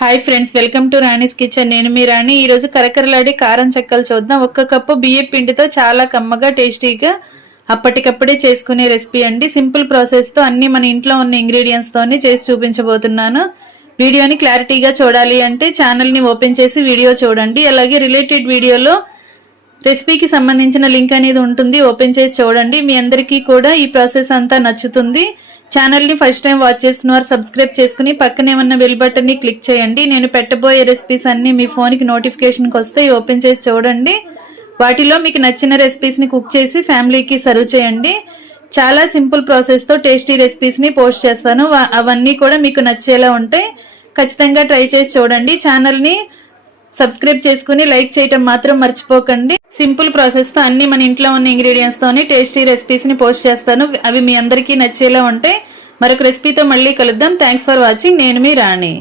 Hi friends, welcome to Rani's kitchen. నేను మీ రాణి. ఈరోజు కరకరలాడి కారం చెక్కలు చూద్దాం. 1 కప్పు బియ్యం పిండితో చాలా కమ్మగా టేస్టీగా అప్పటికప్పుడే చేసుకునే రెసిపీ అండి. సింపుల్ ప్రాసెస్తో అన్ని మన ఇంట్లో ఉన్న ఇంగ్రీడియంట్స్తోనే చేసి చూపించబోతున్నాను. వీడియోని క్లారిటీగా చూడాలి అంటే ఛానల్ని ఓపెన్ చేసి వీడియో చూడండి. అలాగే రిలేటెడ్ వీడియోలో రెసిపీకి సంబంధించిన లింక్ అనేది ఉంటుంది, ఓపెన్ చేసి చూడండి. మీ అందరికీ కూడా ఈ ప్రాసెస్ అంతా నచ్చుతుంది. ఛానల్ని ఫస్ట్ టైం వాచ్ చేస్తున్న వారు సబ్స్క్రైబ్ చేసుకుని పక్కనే ఉన్న బెల్ బటన్ని క్లిక్ చేయండి. నేను పెట్టబోయే రెసిపీస్ అన్నీ మీ ఫోన్కి నోటిఫికేషన్కి వస్తాయి, ఓపెన్ చేసి చూడండి. వాటిలో మీకు నచ్చిన రెసిపీస్ని కుక్ చేసి ఫ్యామిలీకి సర్వ్ చేయండి. చాలా సింపుల్ ప్రాసెస్తో టేస్టీ రెసిపీస్ని పోస్ట్ చేస్తాను. అవన్నీ కూడా మీకు నచ్చేలా ఉంటాయి. ఖచ్చితంగా ట్రై చేసి చూడండి. ఛానల్ని సబ్స్క్రైబ్ చేసుకుని లైక్ చేయటం మాత్రం మర్చిపోకండి. సింపుల్ ప్రాసెస్తో అన్ని మన ఇంట్లో ఉన్న ఇంగ్రీడియంట్స్తోని టేస్టీ రెసిపీస్ని పోస్ట్ చేస్తాను. అవి మీ అందరికీ నచ్చేలా ఉంటాయి. మరొక రెసిపీతో మళ్ళీ కలుద్దాం. Thanks for watching. నేను మీ రాణి.